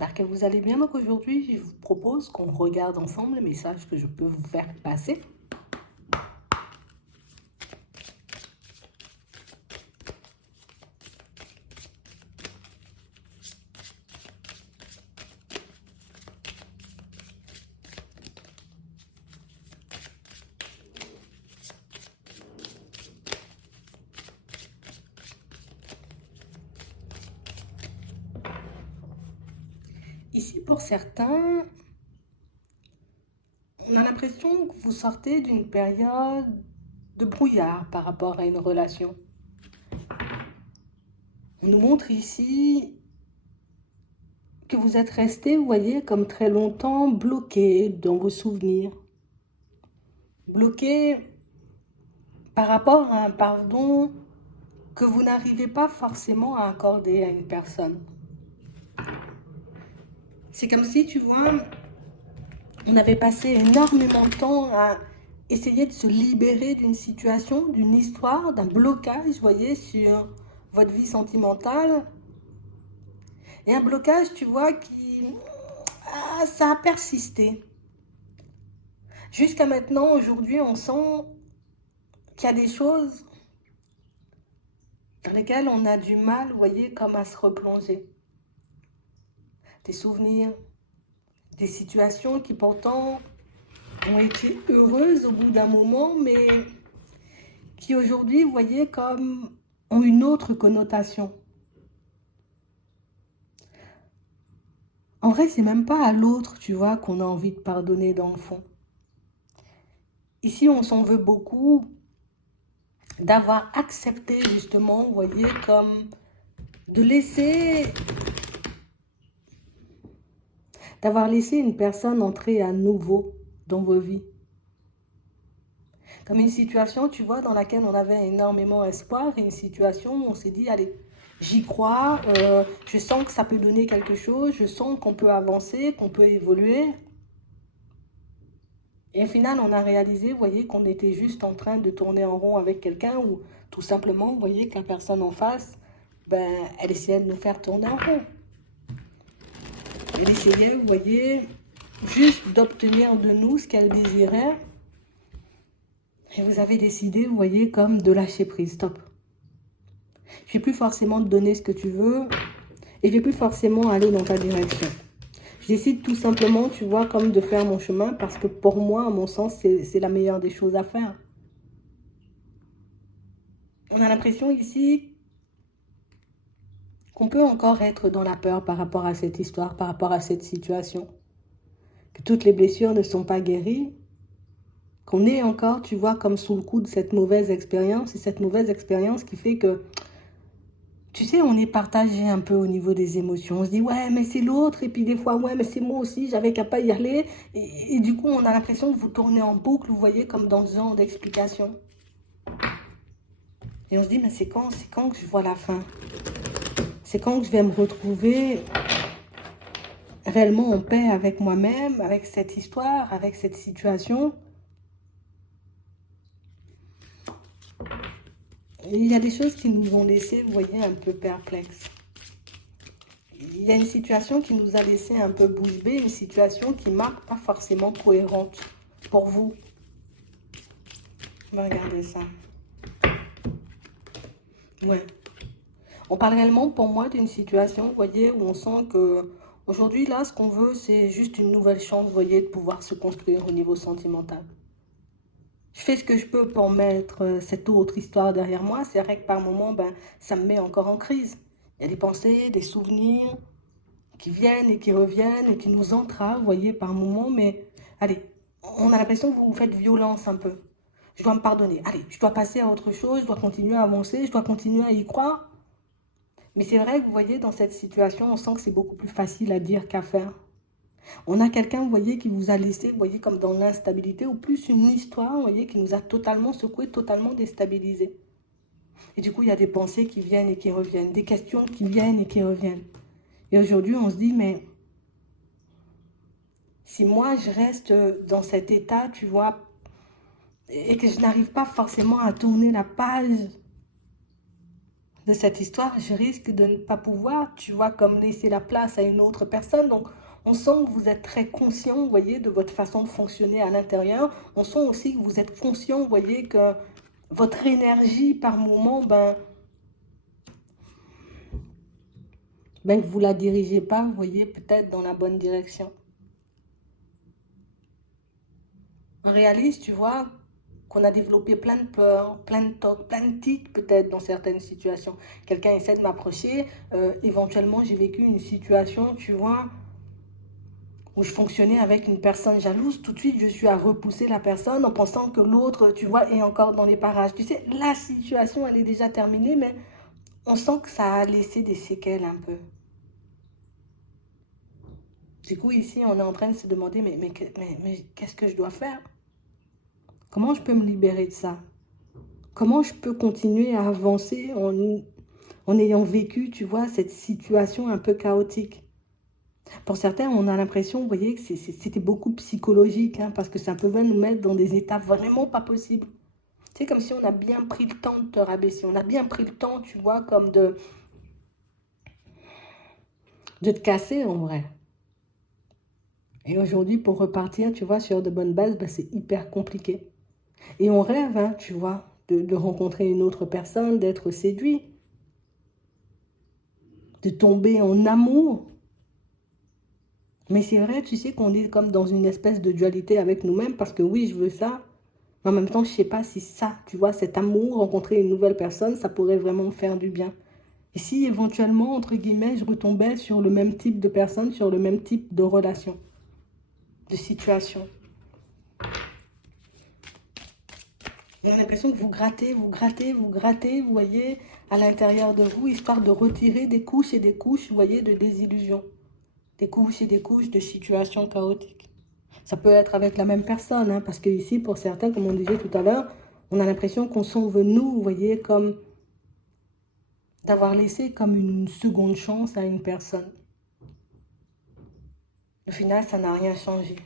j'espère que vous allez bien. Donc aujourd'hui, je vous propose qu'on regarde ensemble le message que je peux vous faire passer. Ici, pour certains, on a l'impression que vous sortez d'une période de brouillard par rapport à une relation. On nous montre ici que vous êtes resté, vous voyez, comme très longtemps bloqué dans vos souvenirs. Bloqué par rapport à un pardon que vous n'arrivez pas forcément à accorder à une personne. C'est comme si, tu vois, on avait passé énormément de temps à essayer de se libérer d'une situation, d'une histoire, d'un blocage, vous voyez, sur votre vie sentimentale. Et un blocage, tu vois, ça a persisté. Jusqu'à maintenant, aujourd'hui, on sent qu'il y a des choses dans lesquelles on a du mal, vous voyez, comme à se replonger. Des souvenirs, des situations qui pourtant ont été heureuses au bout d'un moment, mais qui aujourd'hui, vous voyez, comme ont une autre connotation. En vrai, c'est même pas à l'autre, tu vois, qu'on a envie de pardonner dans le fond. Ici, on s'en veut beaucoup d'avoir accepté justement, vous voyez, comme de d'avoir laissé une personne entrer à nouveau dans vos vies. Comme une situation, tu vois, dans laquelle on avait énormément espoir, et une situation où on s'est dit, allez, j'y crois, je sens que ça peut donner quelque chose, je sens qu'on peut avancer, qu'on peut évoluer. Et au final, on a réalisé, vous voyez, qu'on était juste en train de tourner en rond avec quelqu'un ou tout simplement, vous voyez, que la personne en face, ben, elle essayait de nous faire tourner en rond. Elle essayait, vous voyez, juste d'obtenir de nous ce qu'elle désirait. Et vous avez décidé, vous voyez, comme de lâcher prise. Stop. Je vais plus forcément te donner ce que tu veux et je vais plus forcément aller dans ta direction. Je décide tout simplement, tu vois, comme de faire mon chemin parce que pour moi, à mon sens, c'est la meilleure des choses à faire. On a l'impression ici qu'on peut encore être dans la peur par rapport à cette histoire, par rapport à cette situation. Que toutes les blessures ne sont pas guéries. Qu'on est encore, tu vois, comme sous le coup de cette mauvaise expérience. Et cette mauvaise expérience qui fait que, tu sais, on est partagé un peu au niveau des émotions. On se dit, ouais, mais c'est l'autre. Et puis des fois, ouais, mais c'est moi aussi, j'avais qu'à pas y aller. Et du coup, on a l'impression que vous tournez en boucle, vous voyez, comme dans ce genre d'explication. Et on se dit, mais c'est quand que je vois la fin? C'est quand que je vais me retrouver réellement en paix avec moi-même, avec cette histoire, avec cette situation? Et il y a des choses qui nous ont laissé, vous voyez, un peu perplexes. Il y a une situation qui nous a laissé un peu bouche bée, une situation qui ne marque pas forcément cohérente pour vous. Regardez ça. Ouais. On parle réellement pour moi d'une situation, vous voyez, où on sent que aujourd'hui, là, ce qu'on veut, c'est juste une nouvelle chance, vous voyez, de pouvoir se construire au niveau sentimental. Je fais ce que je peux pour mettre cette autre histoire derrière moi. C'est vrai que par moments, ben, ça me met encore en crise. Il y a des pensées, des souvenirs qui viennent et qui reviennent et qui nous entravent, vous voyez, par moments. Mais allez, on a l'impression que vous vous faites violence un peu. Je dois me pardonner. Allez, je dois passer à autre chose, je dois continuer à avancer, je dois continuer à y croire. Mais c'est vrai que vous voyez, dans cette situation, on sent que c'est beaucoup plus facile à dire qu'à faire. On a quelqu'un, vous voyez, qui vous a laissé, vous voyez, comme dans l'instabilité, ou plus une histoire, vous voyez, qui nous a totalement secoué, totalement déstabilisé. Et du coup, il y a des pensées qui viennent et qui reviennent, des questions qui viennent et qui reviennent. Et aujourd'hui, on se dit, mais si moi, je reste dans cet état, tu vois, et que je n'arrive pas forcément à tourner la page de cette histoire, je risque de ne pas pouvoir, tu vois, comme laisser la place à une autre personne. Donc, on sent que vous êtes très conscient, vous voyez, de votre façon de fonctionner à l'intérieur. On sent aussi que vous êtes conscient, vous voyez, que votre énergie, par moment, que vous ne la dirigez pas, vous voyez, peut-être dans la bonne direction. On réalise, tu vois, qu'on a développé plein de peurs, plein de tocs, plein de tics peut-être dans certaines situations. Quelqu'un essaie de m'approcher, éventuellement j'ai vécu une situation, tu vois, où je fonctionnais avec une personne jalouse, tout de suite je suis à repousser la personne en pensant que l'autre, tu vois, est encore dans les parages. Tu sais, la situation elle est déjà terminée, mais on sent que ça a laissé des séquelles un peu. Du coup ici on est en train de se demander, mais qu'est-ce que je dois faire? Comment je peux me libérer de ça? Comment je peux continuer à avancer en ayant vécu, tu vois, cette situation un peu chaotique? Pour certains, on a l'impression, vous voyez, que c'était beaucoup psychologique, hein, parce que ça pouvait nous mettre dans des états vraiment pas possibles. C'est comme si on a bien pris le temps de te rabaisser. On a bien pris le temps, tu vois, comme de te casser en vrai. Et aujourd'hui, pour repartir, tu vois, sur de bonnes bases, c'est hyper compliqué. Et on rêve, hein, tu vois, de rencontrer une autre personne, d'être séduit, de tomber en amour. Mais c'est vrai, tu sais qu'on est comme dans une espèce de dualité avec nous-mêmes parce que oui, je veux ça, mais en même temps, je ne sais pas si ça, tu vois, cet amour, rencontrer une nouvelle personne, ça pourrait vraiment me faire du bien. Et si éventuellement, entre guillemets, je retombais sur le même type de personne, sur le même type de relation, de situation. J'ai l'impression que vous grattez, vous grattez, vous grattez, vous voyez, à l'intérieur de vous, histoire de retirer des couches et des couches, vous voyez, de désillusion. Des couches et des couches de situations chaotiques. Ça peut être avec la même personne, hein, parce que ici, pour certains, comme on disait tout à l'heure, on a l'impression qu'on s'en veut, nous, vous voyez, comme d'avoir laissé comme une seconde chance à une personne. Au final, ça n'a rien changé.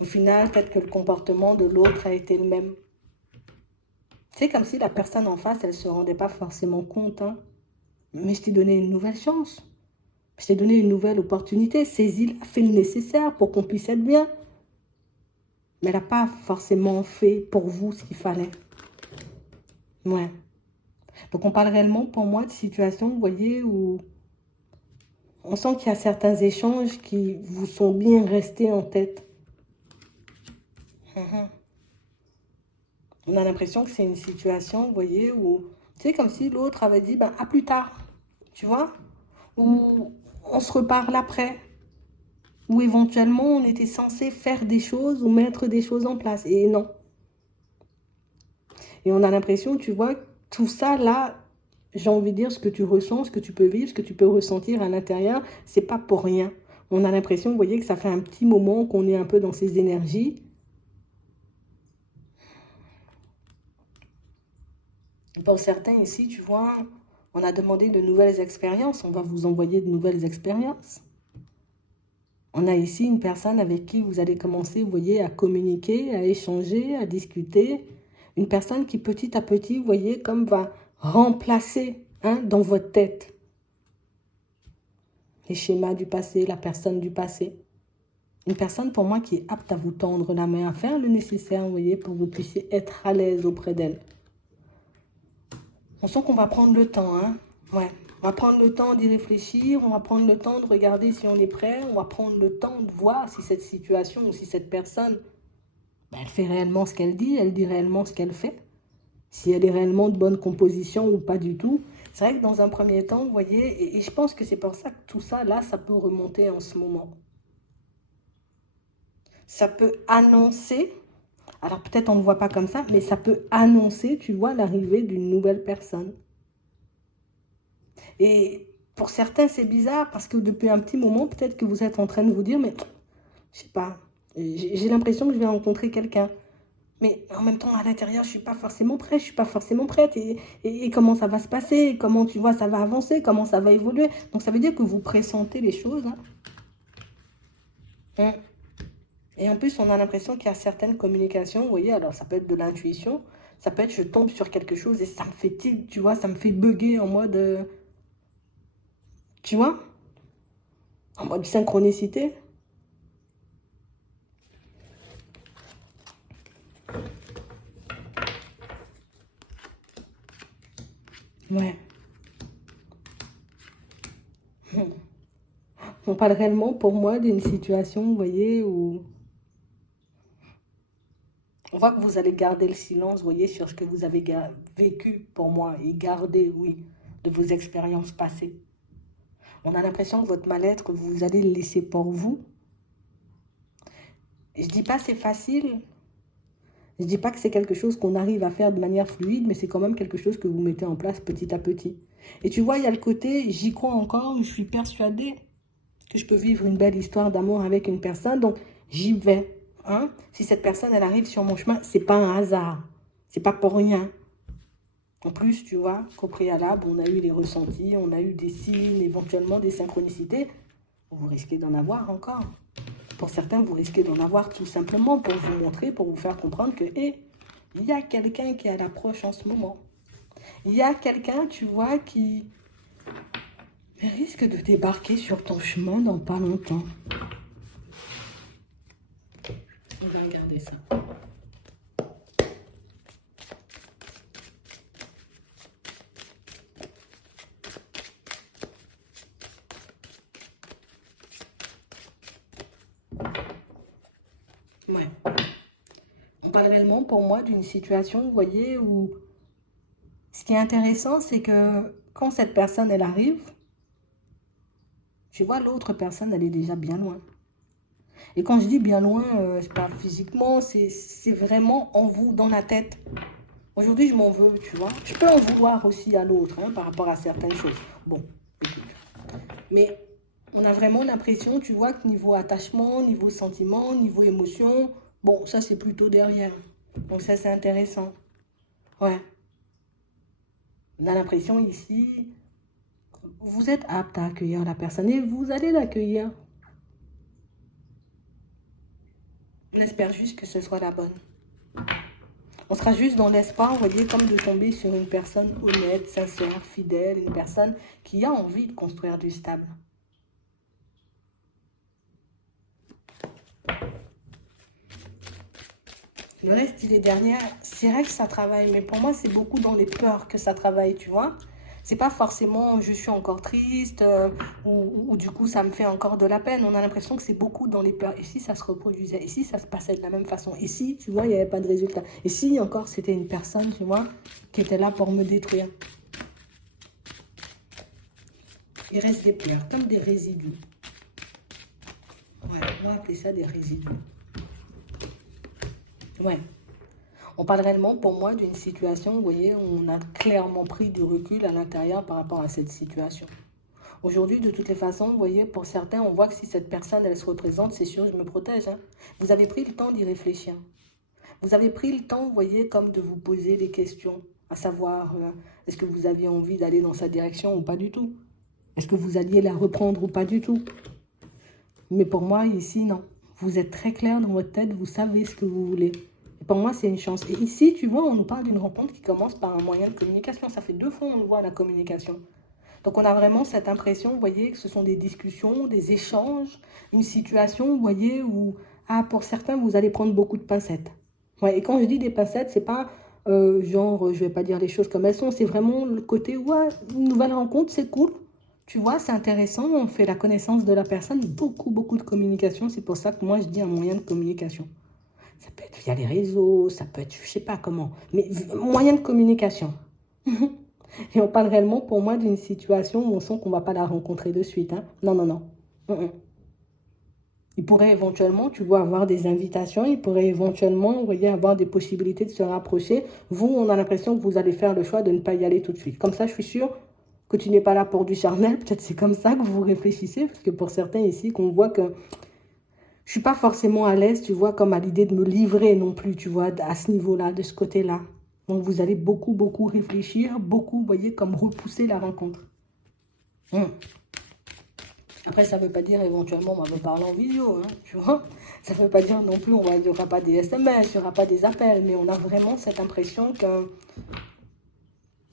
Au final, peut-être que le comportement de l'autre a été le même. C'est comme si la personne en face, elle ne se rendait pas forcément compte. Hein. Mais je t'ai donné une nouvelle chance. Je t'ai donné une nouvelle opportunité. Saisis-la, fais le nécessaire pour qu'on puisse être bien. Mais elle n'a pas forcément fait pour vous ce qu'il fallait. Ouais. Donc on parle réellement pour moi de situations, vous voyez, où on sent qu'il y a certains échanges qui vous sont bien restés en tête. On a l'impression que c'est une situation, vous voyez, où c'est comme si l'autre avait dit, à plus tard, tu vois, ou on se reparle après, ou éventuellement on était censé faire des choses ou mettre des choses en place, et non. Et on a l'impression, tu vois, tout ça là, j'ai envie de dire, ce que tu ressens, ce que tu peux vivre, ce que tu peux ressentir à l'intérieur, c'est pas pour rien. On a l'impression, vous voyez, que ça fait un petit moment qu'on est un peu dans ces énergies. Pour certains ici, tu vois, on a demandé de nouvelles expériences. On va vous envoyer de nouvelles expériences. On a ici une personne avec qui vous allez commencer, vous voyez, à communiquer, à échanger, à discuter. Une personne qui petit à petit, vous voyez, comme va remplacer dans votre tête les schémas du passé, la personne du passé. Une personne pour moi qui est apte à vous tendre la main, à faire le nécessaire, vous voyez, pour que vous puissiez être à l'aise auprès d'elle. On sent qu'on va prendre le temps, hein. Ouais. On va prendre le temps d'y réfléchir, on va prendre le temps de regarder si on est prêt, on va prendre le temps de voir si cette situation ou si cette personne, elle fait réellement ce qu'elle dit, elle dit réellement ce qu'elle fait, si elle est réellement de bonne composition ou pas du tout. C'est vrai que dans un premier temps, vous voyez, et je pense que c'est pour ça que tout ça, là, ça peut remonter en ce moment. Ça peut annoncer, alors peut-être on ne voit pas comme ça, mais ça peut annoncer, tu vois, l'arrivée d'une nouvelle personne. Et pour certains, c'est bizarre parce que depuis un petit moment, peut-être que vous êtes en train de vous dire, mais je sais pas, j'ai l'impression que je vais rencontrer quelqu'un. Mais en même temps, à l'intérieur, je suis pas forcément prête, je suis pas forcément prête. Et comment ça va se passer? Comment, tu vois, ça va avancer? Comment ça va évoluer? Donc, ça veut dire que vous pressentez les choses. Hein. Et en plus, on a l'impression qu'il y a certaines communications, vous voyez, alors ça peut être de l'intuition, ça peut être je tombe sur quelque chose et ça me fait tilt, tu vois, ça me fait bugger en mode, tu vois, en mode synchronicité. Ouais. On parle réellement pour moi d'une situation, vous voyez, où on voit que vous allez garder le silence, vous voyez, sur ce que vous avez vécu pour moi et garder, oui, de vos expériences passées. On a l'impression que votre mal-être, vous allez le laisser pour vous. Et je dis pas c'est facile, je dis pas que c'est quelque chose qu'on arrive à faire de manière fluide, mais c'est quand même quelque chose que vous mettez en place petit à petit. Et tu vois, il y a le côté, j'y crois encore, je suis persuadée que je peux vivre une belle histoire d'amour avec une personne, donc j'y vais. Hein? Si cette personne, elle arrive sur mon chemin, c'est pas un hasard, c'est pas pour rien. En plus, tu vois, qu'au préalable, on a eu les ressentis, on a eu des signes, éventuellement des synchronicités. Vous risquez d'en avoir encore. Pour certains, vous risquez d'en avoir tout simplement pour vous montrer, pour vous faire comprendre que, hé, il y a quelqu'un qui est à l'approche en ce moment. Il y a quelqu'un, tu vois, qui risque de débarquer sur ton chemin dans pas longtemps. On va regarder ça. Ouais. On parle réellement pour moi d'une situation, vous voyez, où ce qui est intéressant, c'est que quand cette personne, elle arrive, tu vois, l'autre personne, elle est déjà bien loin. Et quand je dis bien loin, c'est pas physiquement, c'est vraiment en vous, dans la tête. Aujourd'hui, je m'en veux, tu vois. Je peux en vouloir aussi à l'autre, hein, par rapport à certaines choses. Bon, écoute. Mais on a vraiment l'impression, tu vois, que niveau attachement, niveau sentiment, niveau émotion, bon, ça, c'est plutôt derrière. Donc ça, c'est intéressant. Ouais. On a l'impression ici, vous êtes apte à accueillir la personne et vous allez l'accueillir. On espère juste que ce soit la bonne. On sera juste dans l'espoir, vous voyez, comme de tomber sur une personne honnête, sincère, fidèle, une personne qui a envie de construire du stable. Le reste, il est derrière. C'est vrai que ça travaille, mais pour moi, c'est beaucoup dans les peurs que ça travaille, tu vois. C'est pas forcément je suis encore triste ou du coup ça me fait encore de la peine. On a l'impression que c'est beaucoup dans les peurs. Et si ça se reproduisait? Et si ça se passait de la même façon? Et si, tu vois, il n'y avait pas de résultat? Et si encore c'était une personne, tu vois, qui était là pour me détruire? Il reste des pleurs, comme des résidus. Ouais, on va appeler ça des résidus. Ouais. On parle réellement, pour moi, d'une situation, vous voyez, où on a clairement pris du recul à l'intérieur par rapport à cette situation. Aujourd'hui, de toutes les façons, vous voyez, pour certains, on voit que si cette personne, elle se représente, c'est sûr, je me protège. Hein. Vous avez pris le temps d'y réfléchir. Vous avez pris le temps, vous voyez, comme de vous poser des questions, à savoir, est-ce que vous aviez envie d'aller dans sa direction ou pas du tout? Est-ce que vous alliez la reprendre ou pas du tout? Mais pour moi, ici, non. Vous êtes très clair dans votre tête, vous savez ce que vous voulez. Et pour moi, c'est une chance. Et ici, tu vois, on nous parle d'une rencontre qui commence par un moyen de communication. Ça fait 2 fois on nous voit la communication. Donc on a vraiment cette impression, vous voyez, que ce sont des discussions, des échanges, une situation, vous voyez, où, ah, pour certains, vous allez prendre beaucoup de pincettes. Ouais, et quand je dis des pincettes, c'est pas genre, je vais pas dire les choses comme elles sont, c'est vraiment le côté, ouais, une nouvelle rencontre, c'est cool. Tu vois, c'est intéressant, on fait la connaissance de la personne, beaucoup, beaucoup de communication. C'est pour ça que moi, je dis un moyen de communication. Ça peut être via les réseaux, ça peut être, je sais pas comment, mais moyen de communication. Et on parle réellement, pour moi, d'une situation où on sent qu'on ne va pas la rencontrer de suite. Hein. Non, non, non. Il pourrait éventuellement, tu vois, avoir des invitations. Il pourrait éventuellement, vous voyez, avoir des possibilités de se rapprocher. Vous, on a l'impression que vous allez faire le choix de ne pas y aller tout de suite. Comme ça, je suis sûre que tu n'es pas là pour du charnel. Peut-être c'est comme ça que vous réfléchissez. Parce que pour certains ici, qu'on voit que je suis pas forcément à l'aise, tu vois, comme à l'idée de me livrer non plus, tu vois, à ce niveau-là, de ce côté-là. Donc, vous allez beaucoup, beaucoup réfléchir, beaucoup, vous voyez, comme repousser la rencontre. Après, ça ne veut pas dire éventuellement on va me parler en vidéo, hein, tu vois. Ça ne veut pas dire non plus il n'y aura pas des SMS, il n'y aura pas des appels, mais on a vraiment cette impression que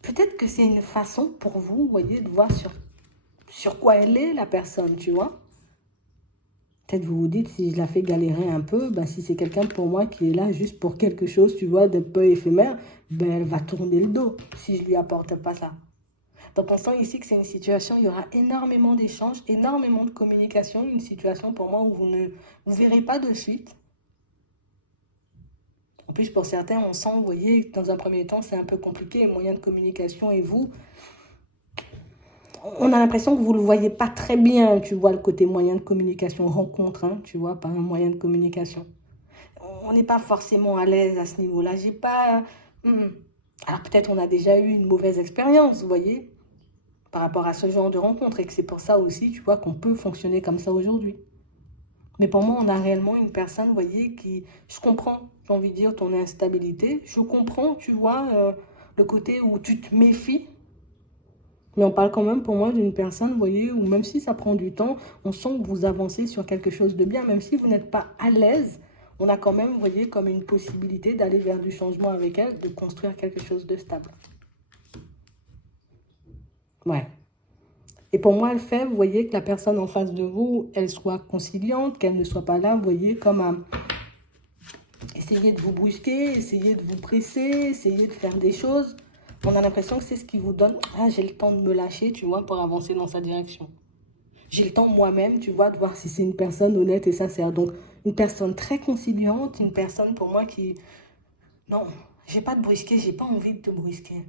peut-être que c'est une façon pour vous, vous voyez, de voir sur quoi elle est la personne, tu vois. Peut-être vous vous dites, si je la fais galérer un peu, ben, si c'est quelqu'un pour moi qui est là juste pour quelque chose, tu vois, de peu éphémère, ben, elle va tourner le dos si je lui apporte pas ça. Donc on sent ici que c'est une situation, il y aura énormément d'échanges, énormément de communication, une situation pour moi où vous ne vous verrez pas de suite. En plus, pour certains, on sent, vous voyez, dans un premier temps, c'est un peu compliqué, moyen de communication et vous, on a l'impression que vous ne le voyez pas très bien, tu vois, le côté moyen de communication, rencontre, hein, tu vois, pas un moyen de communication. On n'est pas forcément à l'aise à ce niveau-là. J'ai pas... Alors peut-être on a déjà eu une mauvaise expérience, vous voyez, par rapport à ce genre de rencontre, et que c'est pour ça aussi, tu vois, qu'on peut fonctionner comme ça aujourd'hui. Mais pour moi, on a réellement une personne, vous voyez, qui... Je comprends, j'ai envie de dire, ton instabilité. Je comprends, tu vois, le côté où tu te méfies. Mais on parle quand même pour moi d'une personne, vous voyez, où même si ça prend du temps, on sent que vous avancez sur quelque chose de bien. Même si vous n'êtes pas à l'aise, on a quand même, vous voyez, comme une possibilité d'aller vers du changement avec elle, de construire quelque chose de stable. Ouais. Et pour moi, le fait, vous voyez, que la personne en face de vous, elle soit conciliante, qu'elle ne soit pas là, vous voyez, comme à essayer de vous brusquer, essayer de vous presser, essayer de faire des choses. On a l'impression que c'est ce qui vous donne, ah, j'ai le temps de me lâcher, tu vois, pour avancer dans sa direction. J'ai le temps moi-même, tu vois, de voir si c'est une personne honnête et sincère. Donc, une personne très conciliante, une personne pour moi qui... Non, j'ai pas de brusquer, j'ai pas envie de te brusquer.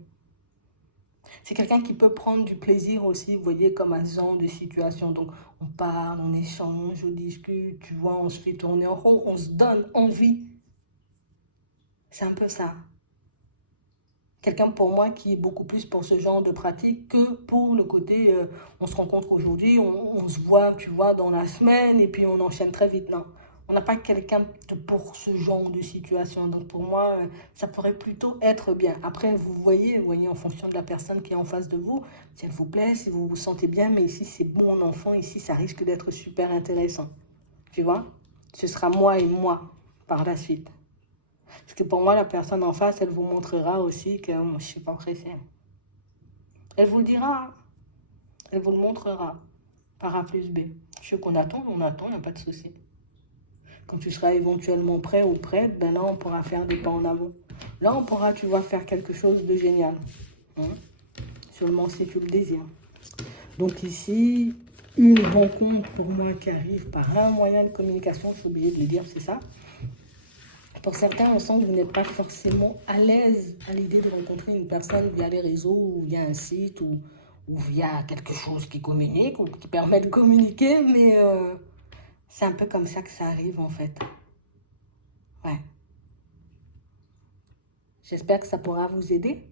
C'est quelqu'un qui peut prendre du plaisir aussi, vous voyez, comme à ce genre de situation. Donc, on parle, on échange, on discute, tu vois, on se fait tourner en rond, on se donne envie. C'est un peu ça. Quelqu'un pour moi qui est beaucoup plus pour ce genre de pratique que pour le côté on se rencontre aujourd'hui, on se voit, tu vois, dans la semaine et puis on enchaîne très vite. Non, on n'a pas quelqu'un pour ce genre de situation. Donc pour moi, ça pourrait plutôt être bien. Après, vous voyez en fonction de la personne qui est en face de vous, si elle vous plaît, si vous vous sentez bien, mais ici c'est bon enfant, ici ça risque d'être super intéressant. Tu vois, ce sera moi et moi par la suite. Parce que pour moi, la personne en face, elle vous montrera aussi que moi, je ne suis pas pressée. Elle vous le dira, elle vous le montrera par A plus B. Ce qu'on attend, on attend, il n'y a pas de souci. Quand tu seras éventuellement prêt ou prête, ben là, on pourra faire des pas en avant. Là, on pourra, tu vois, faire quelque chose de génial. Hein? Seulement si tu le désires. Donc ici, une rencontre pour moi qui arrive par un moyen de communication, je suis obligée de le dire, c'est ça. Pour certains, on sent que vous n'êtes pas forcément à l'aise à l'idée de rencontrer une personne via les réseaux ou via un site ou via quelque chose qui communique ou qui permet de communiquer, mais c'est un peu comme ça que ça arrive en fait. Ouais. J'espère que ça pourra vous aider.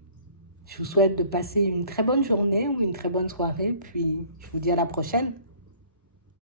Je vous souhaite de passer une très bonne journée ou une très bonne soirée, puis je vous dis à la prochaine.